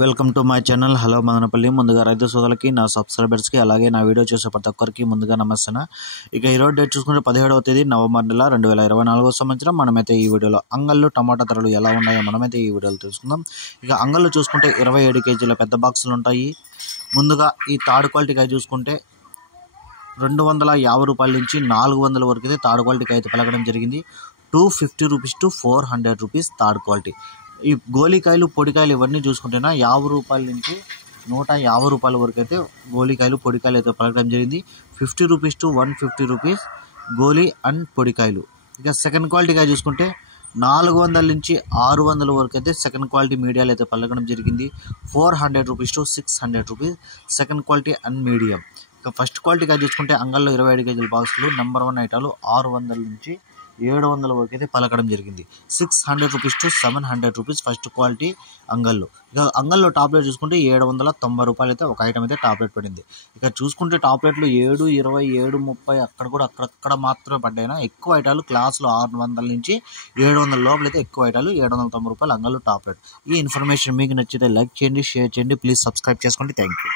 Welcome to my channel. Hello Madanapalle. ముందుగా రైతు సోదరులకి, నా సబ్స్క్రైబర్స్కి, అలాగే నా వీడియో చూసే ప్రతి ఒక్కరికి ముందుగా నమస్తే. ఇక ఈరోజు డేట్ చూసుకుంటే 17వ తేదీ నవంబర్ నెల 2024 సంవత్సరం. మనమైతే ఈ వీడియోలో అంగళ్ళు టమాటా ధరలు ఎలా ఉన్నాయో మనమైతే ఈ వీడియోలో తెలుసుకుందాం. ఇక అంగళ్ళు చూసుకుంటే 27 కేజీల పెద్ద బాక్సులు ఉంటాయి. ముందుగా ఈ థర్డ్ క్వాలిటీ కాయ చూసుకుంటే 250 రూపాయల నుంచి 400 వరకు అయితే థర్డ్ క్వాలిటీకి అయితే పలకడం జరిగింది. 250 rupees to 400 rupees third quality. ఈ గోలికాయలు, పొడికాయలు ఇవన్నీ చూసుకుంటేనా 50 రూపాయల నుంచి 150 రూపాయల వరకు అయితే గోలికాయలు, పొడికాయలు అయితే పలకడం జరిగింది. 50 rupees to 150 rupees Goli and పొడికాయలు. ఇక సెకండ్ క్వాలిటీ కాయ చూసుకుంటే 400 నుంచి 600 వరకు అయితే సెకండ్ క్వాలిటీ మీడియాలు అయితే పలకడం జరిగింది. 400 rupees to 600 rupees second quality and medium. ఇక ఫస్ట్ క్వాలిటీ కాయ చూసుకుంటే అంగల్లో 27 కేజీల బాక్సులు నెంబర్ 1 ఐటాలు 600 నుంచి 700 వరకు అయితే పలకడం జరిగింది. 600 rupees to 700 rupees first quality అంగల్లో. ఇక అంగల్లో టాప్ రేట్ చూసుకుంటే 790 రూపాయలు అయితే ఒక ఐటమ్ అయితే టాప్ రేట్ పడింది. ఇక చూసుకుంటే టాప్ రేట్లు 720, 730 అక్కడక్కడ మాత్రమే పడ్డాయినా. ఎక్కువ ఐటాలు క్లాసులో 600 నుంచి 700 లోపల అయితే ఎక్కువ ఐటాలు 790 రూపాయలు అంగల్లో టాప్ రేట్. ఈ ఇన్ఫర్మేషన్ మీకు నచ్చితే లైక్ చేయండి, షేర్ చేయండి, ప్లీజ్ సబ్స్క్రైబ్ చేసుకోండి. Thank you.